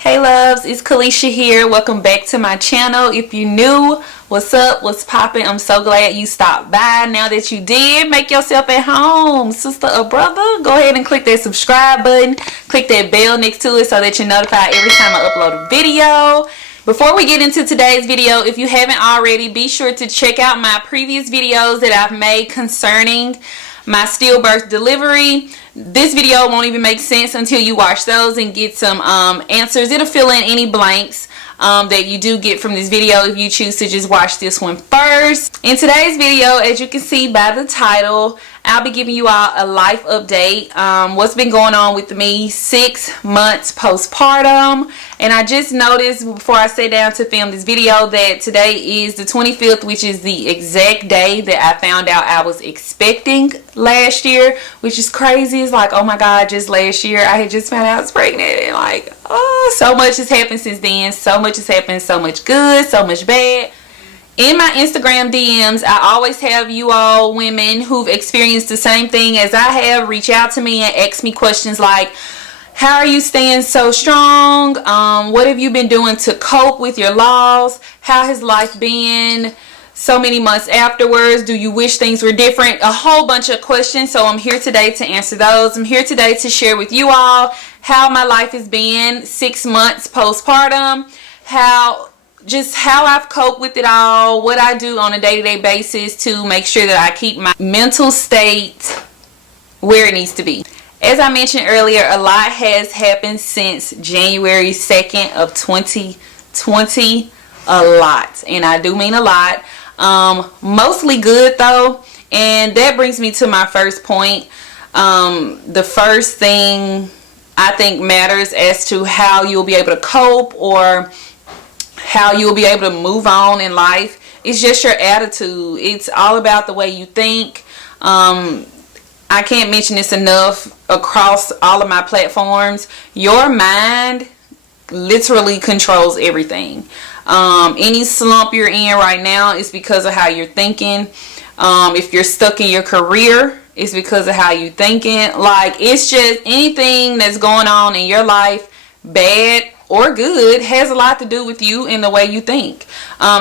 Hey loves, it's Kalesha here. Welcome back to my channel. If you're new, what's up, what's poppin'? I'm so glad you stopped by. Now that you did, make yourself at home. Sister or brother, go ahead and click that subscribe button. Click that bell next to it so that you're notified every time I upload a video. Before we get into today's video, if you haven't already, be sure to check out my previous videos that I've made concerning my stillbirth delivery. This video won't even make sense until you watch those and get some answers. It'll fill in any blanks that you do get from this video if you choose to just watch this one first. In today's video, as you can see by the title, I'll be giving you all a life update. What's been going on with me 6 months postpartum. And I just noticed before I sat down to film this video that today is the 25th, which is the exact day that I found out I was expecting last year, which is crazy. It's like, oh my God, just last year I had just found out I was pregnant, and like, oh, so much has happened since then. So much has happened, so much good, so much bad. In my Instagram DMs, I always have you all women who've experienced the same thing as I have reach out to me and ask me questions like, how are you staying so strong? What have you been doing to cope with your loss? How has life been so many months afterwards? Do you wish things were different? A whole bunch of questions. So I'm here today to answer those. I'm here today to share with you all how my life has been 6 months postpartum, how I've coped with it all, what I do on a day-to-day basis to make sure that I keep my mental state where it needs to be. As I mentioned earlier, a lot has happened since January 2nd of 2020. A lot. And I do mean a lot. Mostly good though. And that brings me to my first point. The first thing I think matters as to how you'll be able to cope or how you'll be able to move on in life is just your attitude. It's all about the way you think. I can't mention this enough across all of my platforms. Your mind literally controls everything. Any slump you're in right now is because of how you're thinking. If you're stuck in your career, it's because of how you're thinking. Like, it's just anything that's going on in your life, bad or good, has a lot to do with you and the way you think.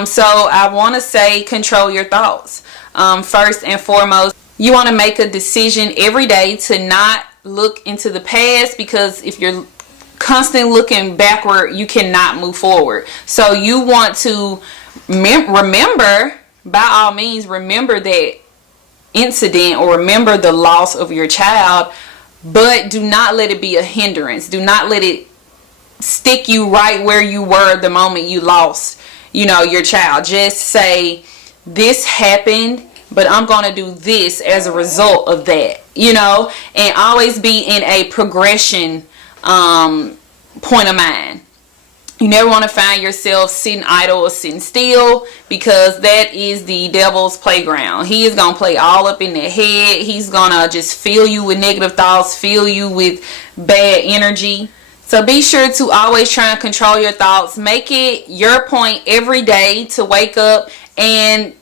So I want to say control your thoughts. First and foremost, you want to make a decision every day to not look into the past, because if you're constantly looking backward, you cannot move forward. So you want to remember, by all means, remember that incident or remember the loss of your child, but do not let it be a hindrance. Do not let it stick you right where you were the moment you lost, your child. Just say, this happened, but I'm going to do this as a result of that, and always be in a progression point of mind. You never want to find yourself sitting idle or sitting still, because that is the devil's playground. He is going to play all up in their head. He's going to just fill you with negative thoughts, fill you with bad energy. So be sure to always try and control your thoughts. Make it your point every day to wake up and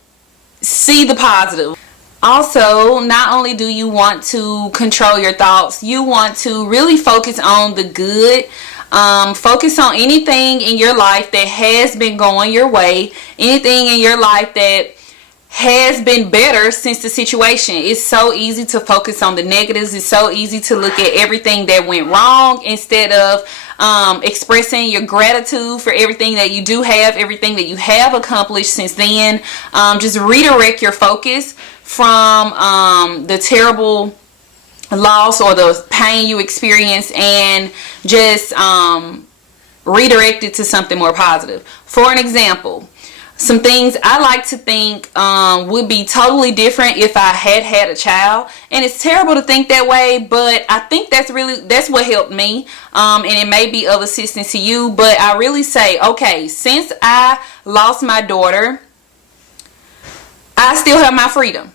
see the positive. Also, not only do you want to control your thoughts, you want to really focus on the good. Focus on anything in your life that has been going your way, anything in your life that has been better since the situation. It's so easy to focus on the negatives. It's so easy to look at everything that went wrong instead of expressing your gratitude for everything that you do have, everything that you have accomplished since then. Just redirect your focus from the terrible loss or the pain you experienced, and just redirect it to something more positive. For an example, some things I like to think would be totally different if I had a child. And it's terrible to think that way, but I think that's what helped me. And it may be of assistance to you, but I really say, okay, since I lost my daughter, I still have my freedom.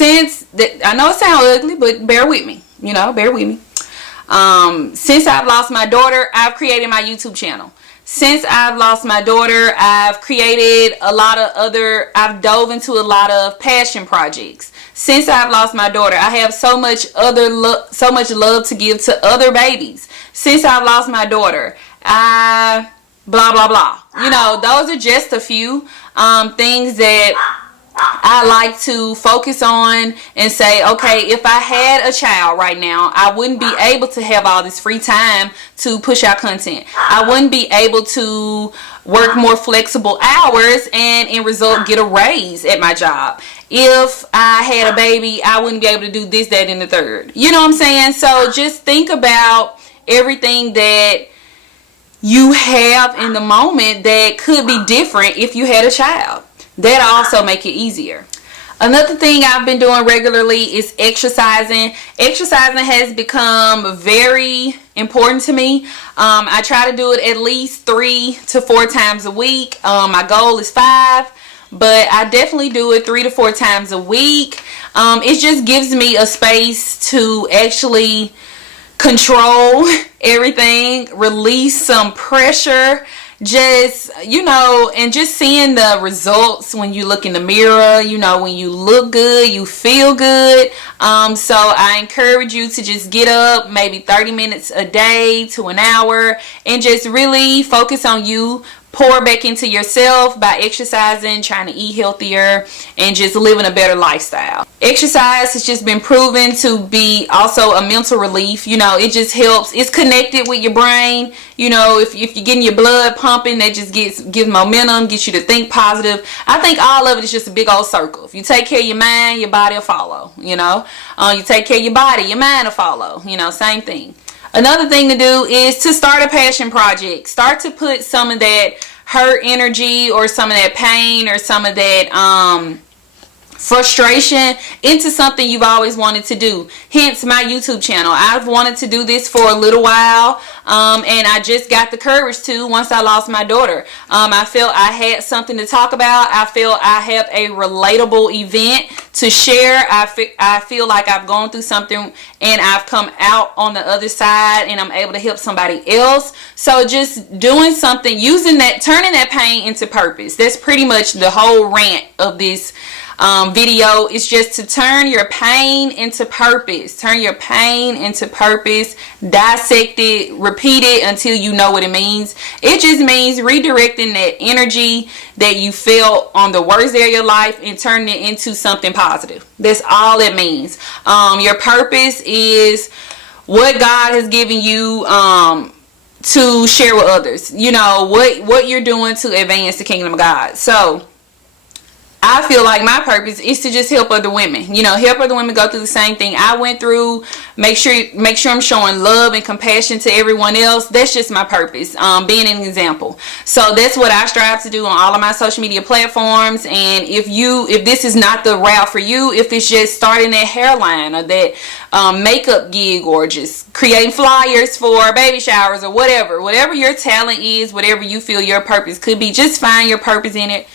I know it sounds ugly, but bear with me, bear with me. Since I've lost my daughter, I've created my YouTube channel. Since I've lost my daughter, I've created I've dove into a lot of passion projects. Since I've lost my daughter, I have so much love to give to other babies. Since I've lost my daughter, I blah blah blah. You know, those are just a few things that I like to focus on and say, okay, if I had a child right now, I wouldn't be able to have all this free time to push out content. I wouldn't be able to work more flexible hours and in result get a raise at my job. If I had a baby, I wouldn't be able to do this, that, and the third. You know what I'm saying? So just think about everything that you have in the moment that could be different if you had a child. That'll also make it easier. Another thing I've been doing regularly is exercising. Exercising has become very important to me. I try to do it at least 3 to 4 times a week. My goal is 5, but I definitely do it 3 to 4 times a week. It just gives me a space to actually control everything, release some pressure, just, you know, and just seeing the results when you look in the mirror. You know, when you look good, you feel good. So I encourage you to just get up maybe 30 minutes a day to an hour and just really focus on you. Pour back into yourself by exercising, trying to eat healthier, and just living a better lifestyle. Exercise has just been proven to be also a mental relief. You know, it just helps. It's connected with your brain. You know, if you're getting your blood pumping, that just gives momentum, gets you to think positive. I think all of it is just a big old circle. If you take care of your mind, your body will follow. You know, you take care of your body, your mind will follow. You know, same thing. Another thing to do is to start a passion project. Start to put some of that hurt energy or some of that pain or some of that frustration into something you've always wanted to do. Hence my YouTube channel. I've wanted to do this for a little while, and I just got the courage to once I lost my daughter. I felt I had something to talk about. I feel I have a relatable event to share. I feel like I've gone through something and I've come out on the other side and I'm able to help somebody else. So just doing something, using that, turning that pain into purpose. That's pretty much the whole rant of this video. Is just to turn your pain into purpose. Turn your pain into purpose. Dissect it, repeat it until you know what it means. It just means redirecting that energy that you felt on the worst day of your life and turning it into something positive. That's all it means. Your purpose is what God has given you to share with others. You know, what you're doing to advance the kingdom of God. So I feel like my purpose is to just help other women. You know, help other women go through the same thing I went through. Make sure I'm showing love and compassion to everyone else. That's just my purpose. Being an example. So that's what I strive to do on all of my social media platforms. And if this is not the route for you, if it's just starting that hairline or that makeup gig or just creating flyers for baby showers or whatever your talent is, whatever you feel your purpose could be, just find your purpose in it.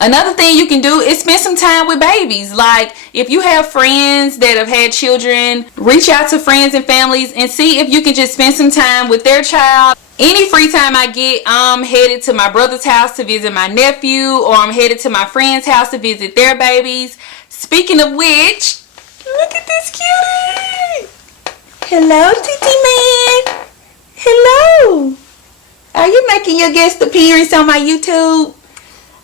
Another thing you can do is spend some time with babies. Like, if you have friends that have had children, reach out to friends and families and see if you can just spend some time with their child. Any free time I get, I'm headed to my brother's house to visit my nephew, or I'm headed to my friend's house to visit their babies. Speaking of which, look at this cutie. Hello, Titi Man. Hello. Are you making your guest appearance on my YouTube?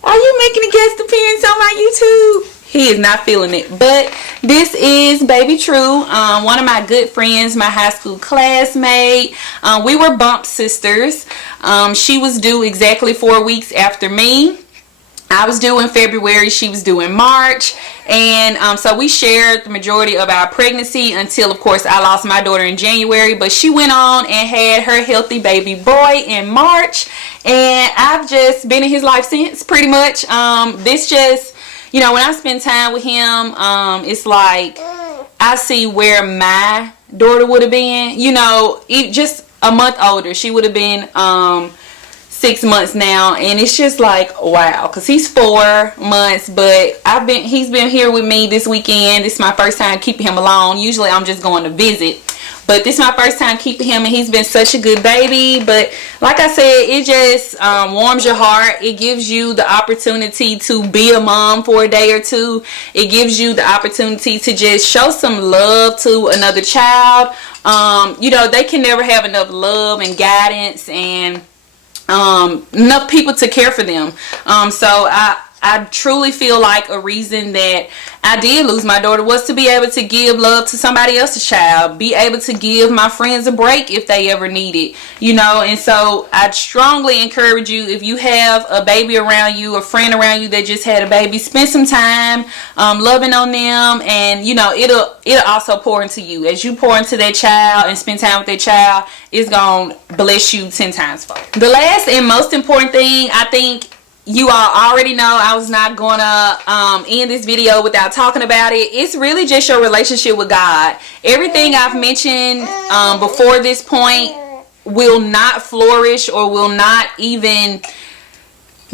Are you making a guest appearance on my YouTube? He is not feeling it. But this is Baby True, one of my good friends, my high school classmate. We were bump sisters. She was due exactly 4 weeks after me. I was due in February. She was due in March. And so we shared the majority of our pregnancy until, of course, I lost my daughter in January. But she went on and had her healthy baby boy in March. And I've just been in his life since, pretty much. This just, you know, when I spend time with him, it's like I see where my daughter would have been. You know, just a month older. She would have been 6 months now, and it's just like, wow, because he's 4 months, but he's been here with me this weekend. This is my first time keeping him alone. Usually I'm just going to visit, but this is my first time keeping him, and he's been such a good baby. But like I said, it just warms your heart. It gives you the opportunity to be a mom for a day or two. It gives you the opportunity to just show some love to another child. You know, they can never have enough love and guidance and enough people to care for them. So I truly feel like a reason that I did lose my daughter was to be able to give love to somebody else's child, be able to give my friends a break if they ever need it, you know. And so I strongly encourage you, if you have a baby around you, a friend around you that just had a baby, spend some time loving on them, and you know, it'll also pour into you. As you pour into that child and spend time with that child, it's gonna bless you 10 times fold. The last and most important thing, I think you all already know, I was not gonna end this video without talking about it. It's really just your relationship with God. Everything I've mentioned before this point will not flourish or will not even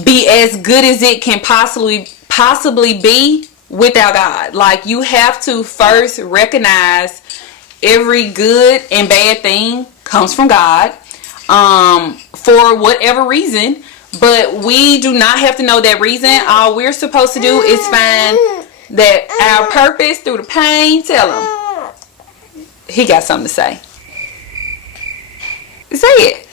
be as good as it can possibly be without God. Like, you have to first recognize every good and bad thing comes from God for whatever reason. But we do not have to know that reason. All we're supposed to do is find that our purpose through the pain. Tell him. He got something to say. Say it.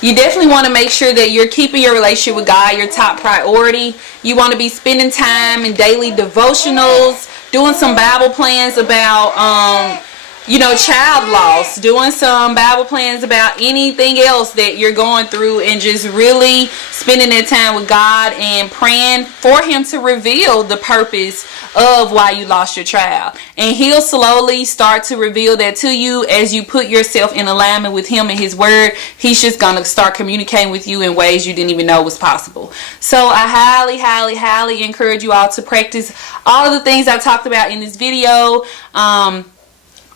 You definitely want to make sure that you're keeping your relationship with God your top priority. You want to be spending time in daily devotionals, doing some Bible plans about you know, child loss, doing some Bible plans about anything else that you're going through, and just really spending that time with God and praying for him to reveal the purpose of why you lost your child. And he'll slowly start to reveal that to you as you put yourself in alignment with him and his word. He's just going to start communicating with you in ways you didn't even know was possible. So I highly encourage you all to practice all of the things I talked about in this video.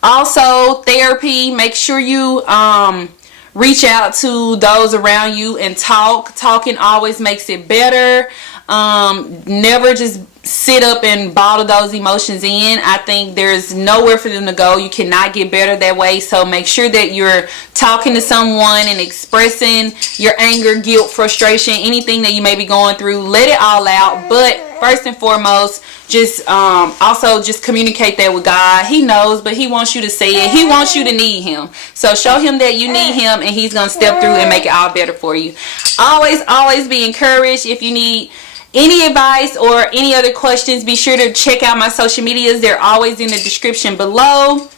Also, therapy. Make sure you reach out to those around you and talk. Talking always makes it better. Never just sit up and bottle those emotions in. I think there's nowhere for them to go. You cannot get better that way. So make sure that you're talking to someone and expressing your anger, guilt, frustration, anything that you may be going through. Let it all out. But first and foremost, just also just communicate that with God. He knows, but he wants you to say it. He wants you to need him. So show him that you need him, and he's going to step through and make it all better for you. Always be encouraged. If you need any advice or any other questions, be sure to check out my social medias. They're always in the description below.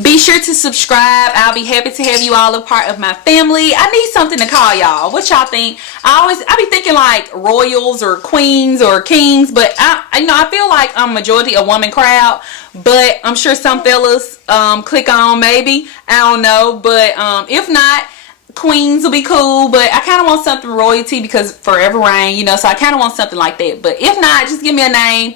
Be sure to subscribe. I'll be happy to have you all a part of my family. I need something to call y'all. What y'all think? I be thinking like royals or queens or kings, but I feel like I'm majority a woman crowd, but I'm sure some fellas click on maybe. I don't know, but if not, queens will be cool. But I kind of want something royalty because forever reign, you know, so I kind of want something like that. But if not, just give me a name.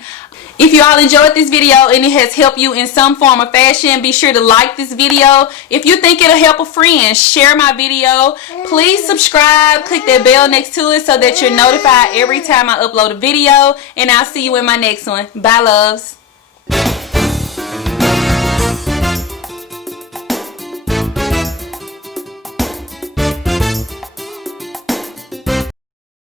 If you all enjoyed this video and it has helped you in some form or fashion, be sure to like this video. If you think it'll help a friend, share my video. Please subscribe, click that bell next to it so that you're notified every time I upload a video. And I'll see you in my next one. Bye, loves.